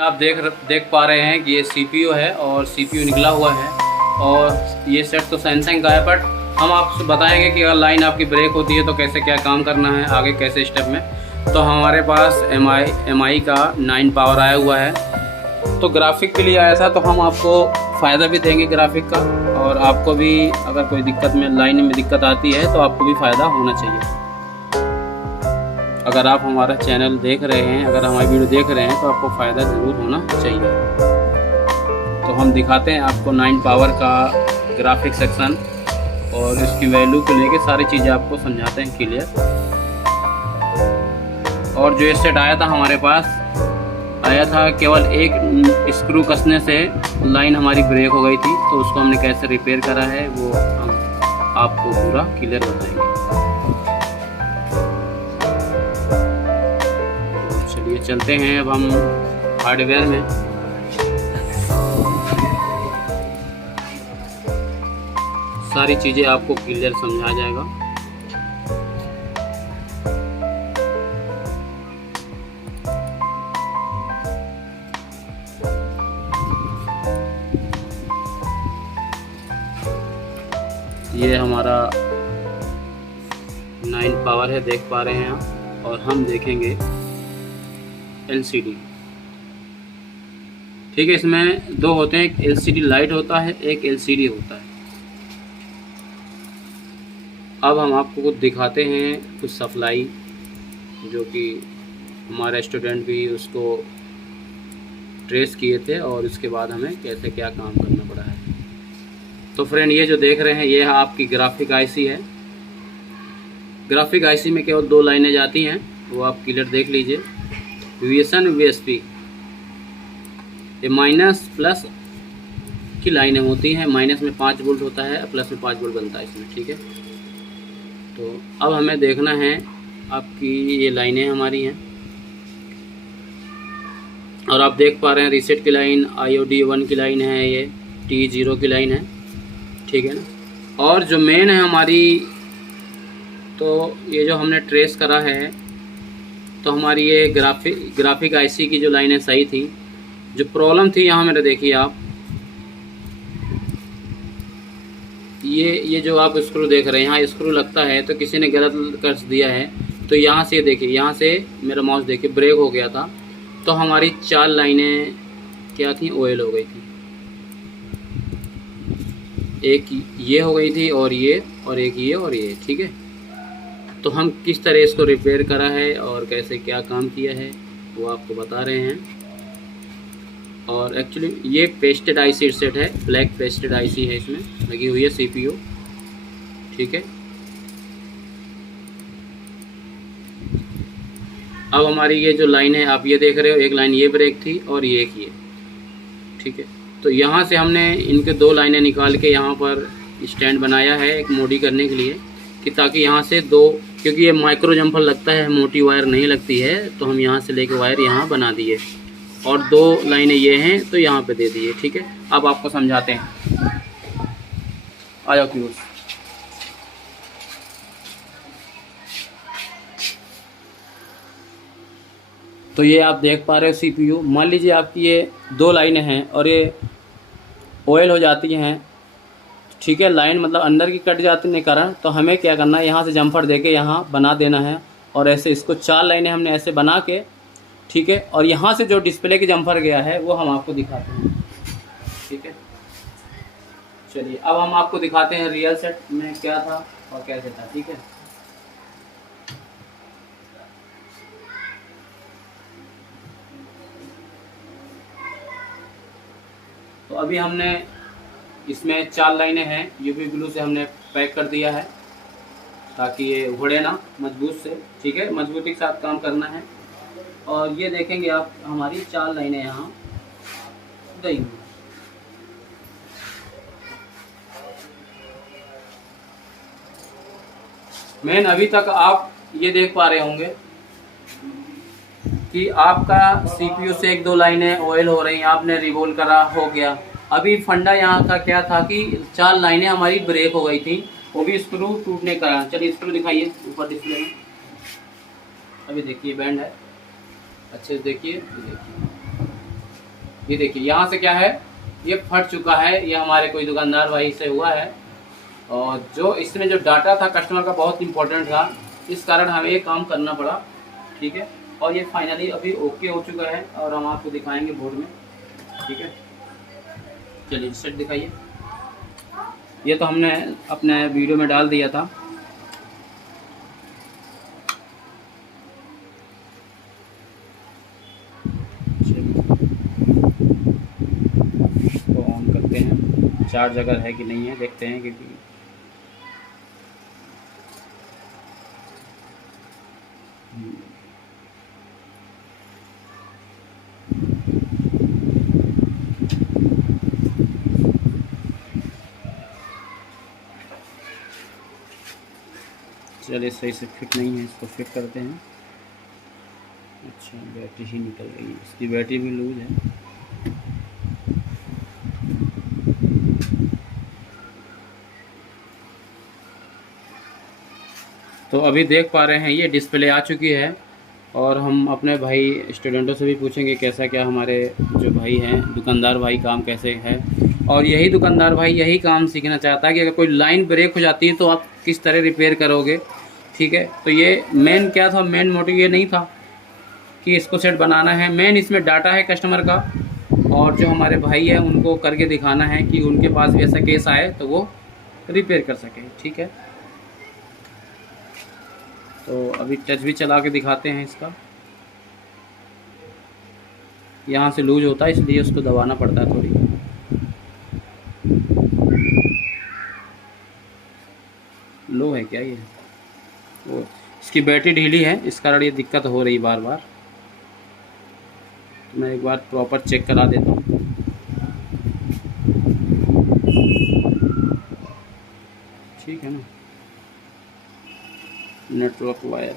आप देख पा रहे हैं कि ये सीपीयू है और सीपीयू निकला हुआ है और ये सेट तो सैमसंग का है, बट हम आपसे बताएंगे कि अगर लाइन आपकी ब्रेक होती है तो कैसे क्या काम करना है आगे कैसे स्टेप में। तो हमारे पास एम आई का 9 पावर आया हुआ है, तो ग्राफिक के लिए आया था, तो हम आपको फ़ायदा भी देंगे ग्राफिक का, और आपको भी अगर कोई दिक्कत में लाइन में दिक्कत आती है तो आपको भी फ़ायदा होना चाहिए। अगर आप हमारा चैनल देख रहे हैं, अगर हमारी वीडियो देख रहे हैं तो आपको फ़ायदा ज़रूर होना चाहिए। तो हम दिखाते हैं आपको 9 पावर का ग्राफिक सेक्शन और इसकी वैल्यू को लेके सारी चीज़ें आपको समझाते हैं क्लियर। और जो ये सेट आया था हमारे पास आया था केवल एक स्क्रू कसने से लाइन हमारी ब्रेक हो गई थी, तो उसको हमने कैसे रिपेयर करा है वो हम आपको पूरा क्लियर बताएंगे। चलिए चलते हैं अब हम हार्डवेयर में। सारी चीज़ें आपको क्लियर समझा जाएगा। ये हमारा 9 पावर है, देख पा रहे हैं आप, और हम देखेंगे LCD। ठीक है, इसमें दो होते हैं, एक LCD लाइट होता है, एक LCD होता है। अब हम आपको कुछ दिखाते हैं, कुछ सप्लाई जो कि हमारे स्टूडेंट भी उसको ट्रेस किए थे और उसके बाद हमें कैसे क्या काम करना पड़ा है। तो फ्रेंड, ये जो देख रहे हैं ये आपकी ग्राफिक आईसी है। ग्राफिक आईसी में केवल 2 लाइनें जाती हैं, वो आप क्लियर देख लीजिए। VSN VSP, ये माइनस प्लस की लाइनें होती हैं। माइनस में 5 वोल्ट होता है, प्लस में 5 वोल्ट बनता है इसमें। ठीक है, तो अब हमें देखना है आपकी ये लाइनें हमारी हैं, और आप देख पा रहे हैं रीसेट की लाइन, IOD 1 की लाइन है, ये T0 की लाइन है। ठीक है ना। और जो मेन है हमारी, तो ये जो हमने ट्रेस करा है, तो हमारी ये ग्राफिक आईसी की जो लाइनें सही थी। जो प्रॉब्लम थी यहाँ मेरे, देखिए आप, ये जो आप स्क्रू देख रहे हैं, यहाँ स्क्रू लगता है तो किसी ने गलत कर दिया है। तो यहाँ से देखिए, यहाँ से मेरा माउस देखिए ब्रेक हो गया था, तो हमारी 4 लाइनें क्या थी, ऑयल हो गई थी। एक ये हो गई थी और ये, और एक ये और ये। ठीक है, तो हम किस तरह इसको रिपेयर करा है और कैसे क्या काम किया है वो आपको बता रहे हैं। और एक्चुअली ये पेस्टेड आईसी सेट है, ब्लैक पेस्टेड आईसी है, इसमें लगी हुई है CPU। ठीक है, अब हमारी ये जो लाइन है आप ये देख रहे हो, एक लाइन ये ब्रेक थी और ये एक ये। ठीक है, तो यहाँ से हमने इनके 2 लाइनें निकाल के यहाँ पर स्टैंड बनाया है एक मोडी करने के लिए, कि ताकि यहाँ से 2, क्योंकि ये माइक्रो जम्पर लगता है, मोटी वायर नहीं लगती है, तो हम यहाँ से लेके वायर यहाँ बना दिए, और 2 लाइनें ये हैं तो यहाँ पे दे दिए। ठीक है, अब आपको समझाते हैं, आ जाओ प्लीज। तो ये आप देख पा रहे हो CPU। मान लीजिए आपकी ये 2 लाइनें हैं और ये ऑयल हो जाती हैं। ठीक है, लाइन मतलब अंदर की कट जाती है कारण, तो हमें क्या करना है, यहाँ से जम्फर देके यहाँ बना देना है, और ऐसे इसको 4 लाइनें हमने ऐसे बना के, ठीक है, और यहाँ से जो डिस्प्ले की जम्फर गया है वो हम आपको दिखाते हैं। ठीक है, चलिए अब हम आपको दिखाते हैं रियल सेट में क्या था और कैसे था। ठीक है, तो अभी हमने इसमें 4 लाइनें हैं, UV ग्लू से हमने पैक कर दिया है ताकि ये उखड़े ना मजबूत से। ठीक है, मजबूती के साथ काम करना है। और ये देखेंगे आप, हमारी 4 लाइनें यहाँ गई हुई। मेन अभी तक आप ये देख पा रहे होंगे कि आपका CPU से 1-2 लाइनें ऑयल हो रही हैं, आपने रिवोल्व करा, हो गया। अभी फंडा यहाँ का क्या था कि 4 लाइनें हमारी ब्रेक हो गई थी, वो भी स्क्रू टूटने का। चलिए स्क्रू दिखाइए ऊपर डिस्प्ले में। अभी देखिए बैंड है, अच्छे से देखिए, ये देखिए यहाँ से क्या है, ये फट चुका है, ये हमारे कोई दुकानदार भाई से हुआ है। और जो इसमें जो डाटा था कस्टमर का बहुत इंपॉर्टेंट था, इस कारण हमें ये काम करना पड़ा। ठीक है, और ये फाइनली अभी ओके हो चुका है और हम आपको दिखाएंगे बोर्ड में। ठीक है, चलिए सेट दिखाइए। ये तो हमने अपने वीडियो में डाल दिया था। तो ऑन करते हैं, चार्ज अगर है कि नहीं है देखते हैं। क्योंकि चलिए सही से फिट नहीं है, इसको फिट करते हैं। अच्छा, बैटरी ही निकल गई, इसकी बैटरी भी लूज है। तो अभी देख पा रहे हैं ये डिस्प्ले आ चुकी है। और हम अपने भाई स्टूडेंटों से भी पूछेंगे कैसा क्या हमारे जो भाई हैं दुकानदार भाई काम कैसे है। और यही दुकानदार भाई यही काम सीखना चाहता है कि अगर कोई लाइन ब्रेक हो जाती है तो आप किस तरह रिपेयर करोगे। ठीक है, तो ये मेन क्या था, मेन मोटिव ये नहीं था कि इसको सेट बनाना है, मेन इसमें डाटा है कस्टमर का। और जो हमारे भाई है उनको करके दिखाना है कि उनके पास भी ऐसा केस आए तो वो रिपेयर कर सके। ठीक है, तो अभी टच भी चला के दिखाते हैं इसका। यहाँ से लूज होता है इसलिए उसको दबाना पड़ता है थोड़ी। लो है क्या ये, वो इसकी बैटरी ढीली है, इस कारण ये दिक्कत हो रही बार बार। तो मैं एक बार प्रॉपर चेक करा देता हूँ। ठीक है ना, नेटवर्क वायर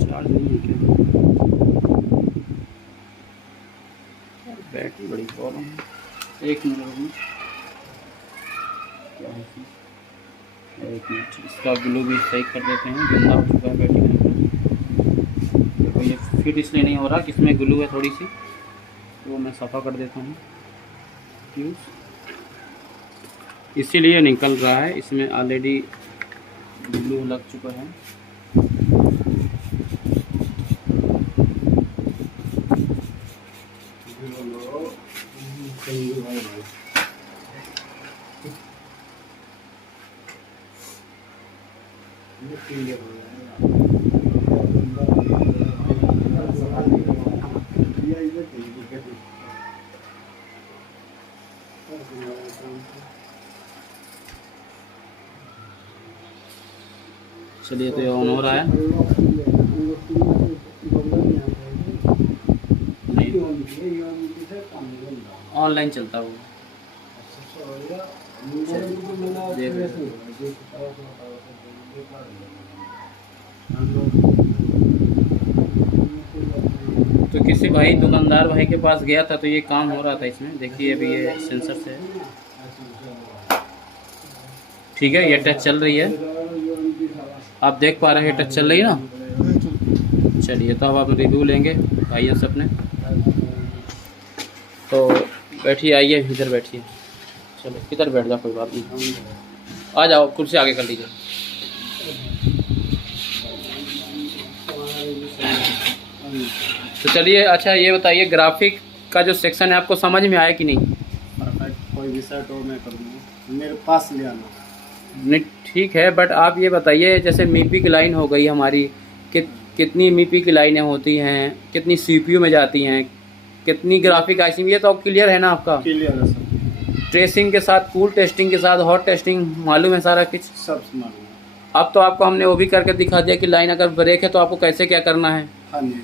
चार्ज नहीं है क्या, बैटरी बड़ी प्रॉब्लम है। एक मिनट, क्या है, एक मिनट, इसका ग्लू भी सही कर देते हैं, गंदा हो चुका है बैटरी का। देखो ये फिट इसलिए नहीं हो रहा कि इसमें ग्लू है थोड़ी सी, वो मैं सफ़ा कर देता हूँ। इसीलिए निकल रहा है, इसमें ऑलरेडी ग्लू लग चुका है। चलिए, तो ये ऑन हो रहा है। ऑनलाइन चलता है वो। तो किसी भाई दुकानदार भाई के पास गया था तो ये काम हो रहा था इसमें। देखिए अभी ये सेंसर से ठीक है, ये टच चल रही है, आप देख पा रहे हैं टच चल रही है ना। चलिए, तो अब आप रिव्यू लेंगे भाइयों से अपने। तो बैठिए, आइए इधर बैठिए। चलो इधर बैठ जाओ, कोई बात नहीं, आ जाओ, कुर्सी आगे कर लीजिए। तो चलिए, अच्छा ये बताइए ग्राफिक का जो सेक्शन है आपको समझ में आया कि नहीं? परफेक्ट, कोई भी सेट हो मैं कर दूँगा, मेरे पास ले आना। नहीं ठीक है, बट आप ये बताइए जैसे मीपी की लाइन हो गई हमारी, कितनी मीपी की लाइनें होती हैं, कितनी सीपीयू में जाती हैं, कितनी ग्राफिक आईसी में, ये तो क्लियर है ना आपका? क्लियर है सर। ट्रेसिंग के साथ, कूल टेस्टिंग के साथ, हॉट टेस्टिंग मालूम है सारा कुछ? सब मालूम है। अब तो आपको हमने वो भी करके दिखा दिया कि लाइन अगर ब्रेक है तो आपको कैसे क्या करना है। हाँ जी,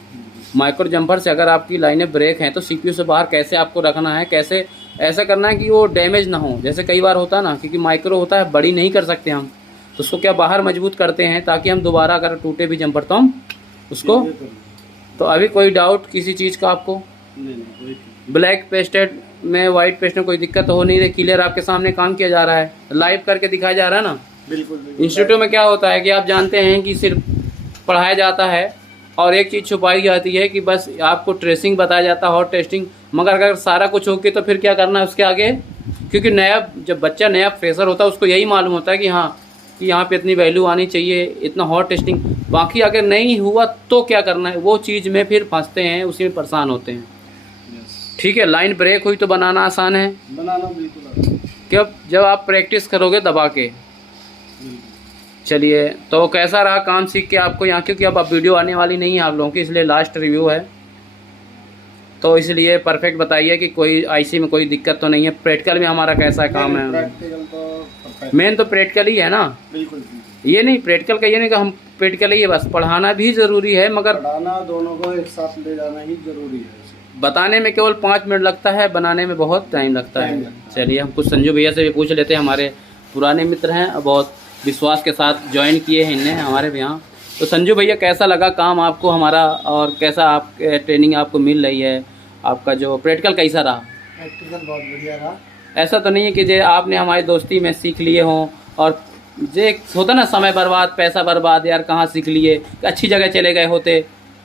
माइक्रो जंपर से अगर आपकी लाइनें ब्रेक हैं तो सीपीयू से बाहर कैसे आपको रखना है, कैसे ऐसा करना है कि वो डैमेज ना हो। जैसे कई बार होता है ना, क्योंकि माइक्रो होता है, बड़ी नहीं कर सकते हम, तो उसको क्या बाहर मजबूत करते हैं ताकि हम दोबारा अगर टूटे भी जंपर तो हम उसको। तो अभी कोई डाउट किसी चीज़ का आपको? नहीं, ब्लैक पेस्टेड में वाइट पेस्ट में कोई दिक्कत हो नहीं रही, क्लियर आपके सामने काम किया जा रहा है, लाइव करके दिखाया जा रहा है ना। बिल्कुल इंस्टीट्यूट में क्या होता है कि आप जानते हैं कि सिर्फ पढ़ाया जाता है और एक चीज़ छुपाई जाती है कि बस आपको ट्रेसिंग बताया जाता है, हॉट टेस्टिंग। मगर अगर सारा कुछ होके तो फिर क्या करना है उसके आगे, क्योंकि जब बच्चा नया फ्रेशर होता है उसको यही मालूम होता है कि हाँ कि यहाँ पे इतनी वैल्यू आनी चाहिए, इतना हॉट टेस्टिंग। बाकी अगर नहीं हुआ तो क्या करना है, वो चीज़ में फिर फंसते हैं, उसी में परेशान होते हैं। ठीक है, लाइन ब्रेक हुई तो बनाना आसान है, बनाना बिल्कुल जब आप प्रैक्टिस करोगे दबा के। चलिए, तो कैसा रहा काम सीख के आपको यहाँ, क्योंकि अब वीडियो आने वाली नहीं है आप लोगों की, इसलिए लास्ट रिव्यू है, तो इसलिए परफेक्ट बताइए कि कोई आईसी में कोई दिक्कत तो नहीं है। प्रैक्टिकल में हमारा कैसा काम है? प्रैक्टिकल तो मेन तो प्रैक्टिकल ही है ना। बिल्कुल ये नहीं प्रैक्टिकल का ये नहीं कि हम प्रैक्टिकल ही है, बस पढ़ाना भी ज़रूरी है, मगर पढ़ाना दोनों को एक साथ ले जाना ही जरूरी है। बताने में केवल 5 मिनट लगता है, बनाने में बहुत टाइम लगता है। चलिए, हम कुछ संजू भैया से भी पूछ लेते हैं, हमारे पुराने मित्र हैं, बहुत विश्वास के साथ ज्वाइन किए हैं इनने हमारे यहाँ। तो संजू भैया, कैसा लगा काम आपको हमारा, और कैसा आप ट्रेनिंग आपको मिल रही है? आपका जो प्रैक्टिकल कैसा रहा? प्रैक्टिकल बहुत बढ़िया रहा। ऐसा तो नहीं है कि जो आपने हमारी दोस्ती में सीख लिए हों और जो होता ना समय बर्बाद, पैसा बर्बाद, यार कहाँ सीख लिए, अच्छी जगह चले गए होते,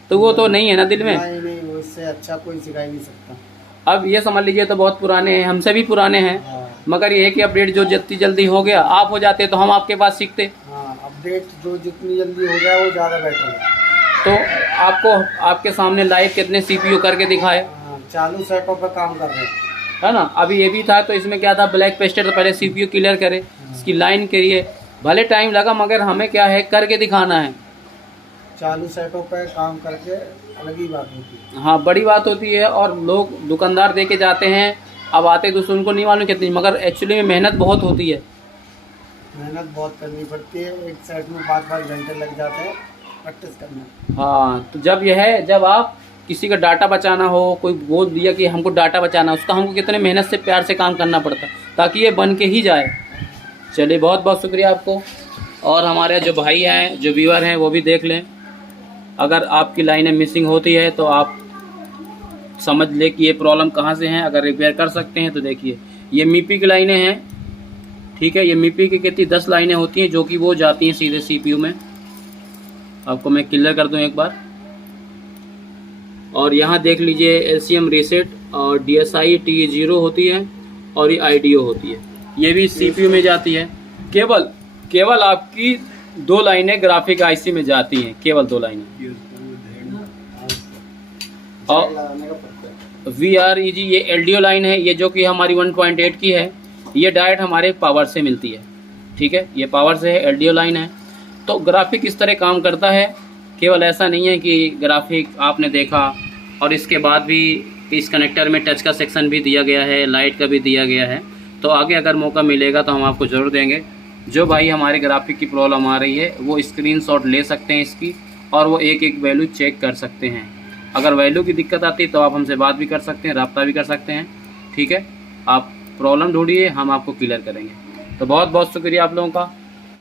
तो वो तो नहीं है ना दिल में। नहीं, उससे अच्छा कोई सिखा ही नहीं सकता। अब ये समझ लीजिए तो बहुत पुराने हैं, हमसे भी पुराने हैं। हाँ। मगर ये है कि अपडेट जो जितनी जल्दी हो गया, आप हो जाते तो हम आपके पास सीखते। हाँ, अपडेट जो जितनी जल्दी हो गया वो ज़्यादा बेटर है। तो आपको आपके सामने लाइव कितने सीपीयू करके दिखाए। हाँ, चालू सेटों पर काम कर रहे हैं, है ना। अभी ये भी था तो इसमें क्या था, ब्लैक पेस्टेड, तो पहले सीपीयू क्लियर करे, इसकी लाइन करिए, भले टाइम लगा मगर हमें क्या है करके दिखाना है। चालू सेटों पर काम करके अलग ही बात होती है। हाँ, बड़ी बात होती है। और लोग दुकानदार दे के जाते हैं, अब आते दूसरे उनको नहीं मालूम कितनी, मगर एक्चुअली में मेहनत बहुत होती है। मेहनत बहुत करनी पड़ती है, एक सेट में 5-5 घंटे लग जाते हैं प्रैक्टिस करने। हाँ, तो जब आप किसी का डाटा बचाना हो, कोई बोल दिया कि हमको डाटा बचाना, उसका हमको कितने मेहनत से प्यार से काम करना पड़ता ताकि ये बन के ही जाए। चलिए, बहुत बहुत शुक्रिया आपको। और हमारे जो भाई हैं, जो व्यूअर हैं, वो भी देख लें, अगर आपकी लाइनें मिसिंग होती है तो आप समझ ले कि ये प्रॉब्लम कहाँ से है। अगर रिपेयर कर सकते हैं तो देखिए, ये मीपी की लाइनें हैं। ठीक है, ये मीपी की कितनी 10 लाइनें होती हैं जो कि वो जाती हैं सीधे सीपीयू में। आपको मैं क्लियर कर दूं एक बार। और यहाँ देख लीजिए, एलसीएम रीसेट और DSI T0 होती है और ये IDO होती है, ये भी सीपीयू में जाती है। केवल आपकी 2 लाइनें ग्राफिक आईसी में जाती हैं, केवल 2 लाइनें। और VREG ये LDO लाइन है, ये जो कि हमारी 1.8 की है, ये डायरेक्ट हमारे पावर से मिलती है। ठीक है, ये पावर से है, LDO लाइन है। तो ग्राफिक इस तरह काम करता है। केवल ऐसा नहीं है कि ग्राफिक आपने देखा और इसके बाद भी इस कनेक्टर में टच का सेक्शन भी दिया गया है, लाइट का भी दिया गया है। तो आगे अगर मौका मिलेगा तो हम आपको ज़रूर देंगे। जो भाई हमारे ग्राफिक की प्रॉब्लम आ रही है वो स्क्रीनशॉट ले सकते हैं इसकी, और वो एक एक वैल्यू चेक कर सकते हैं। अगर वैल्यू की दिक्कत आती है तो आप हमसे बात भी कर सकते हैं, रब्ता भी कर सकते हैं। ठीक है, आप प्रॉब्लम ढूंढिए, हम आपको क्लियर करेंगे। तो बहुत बहुत शुक्रिया आप लोगों का।